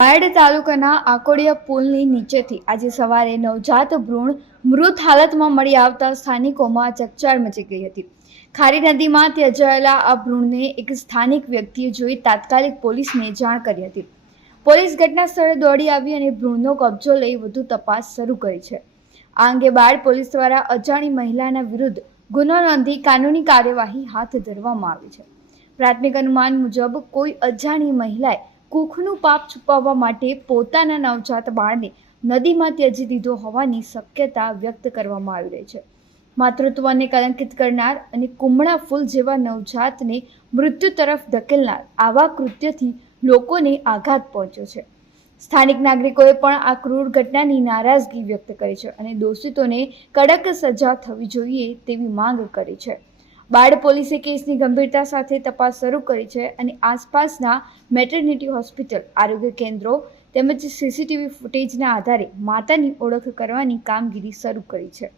બાયડ તાલુકાના આકોડિયા પુલની નીચેથી આજે સવારે નવજાત ભ્રૂણ મૃત હાલતમાં મળી આવતા સ્થાનિકોમાં ચકચાર મચી ગઈ હતી. ખારી નદીમાં ત્યજાયેલા આ ભ્રૂણને એક સ્થાનિક વ્યક્તિએ જોઈ તાત્કાલિક પોલીસને જાણ કરી હતી. પોલીસ ઘટના સ્થળે દોડી આવી અને ભ્રૂણનો કબજો લઈ વધુ તપાસ શરૂ કરી છે. આ અંગે બાયડ પોલીસ દ્વારા અજાણી મહિલાના વિરુદ્ધ ગુનો નોંધી કાનૂની કાર્યવાહી હાથ ધરવામાં આવી છે. પ્રાથમિક અનુમાન મુજબ કોઈ અજાણી મહિલાએ કુખનું પાપ છુપાવવા માટે પોતાના નવજાત બાળને નદીમાં ત્યજી દીધો હોવાની શક્યતા વ્યક્ત કરવામાં આવી રહી છે. માતૃત્વને કલંકિત કરનાર અને કુમળા ફૂલ જેવા નવજાતને મૃત્યુ તરફ ધકેલનાર આવા કૃત્યથી લોકોને આઘાત પહોંચ્યો છે. સ્થાનિક નાગરિકોએ પણ આ ક્રૂર ઘટનાની નારાજગી વ્યક્ત કરી છે અને દોષિતોને કડક સજા થવી જોઈએ તેવી માંગ કરી છે. બાયડ પોલીસે કેસની ગંભીરતા સાથે તપાસ શરૂ કરી છે અને આસપાસના મેટર્નિટી હોસ્પિટલ, આરોગ્ય કેન્દ્રો તેમજ સીસીટીવી ફૂટેજના આધારે માતાની ઓળખ કરવાની કામગીરી શરૂ કરી છે.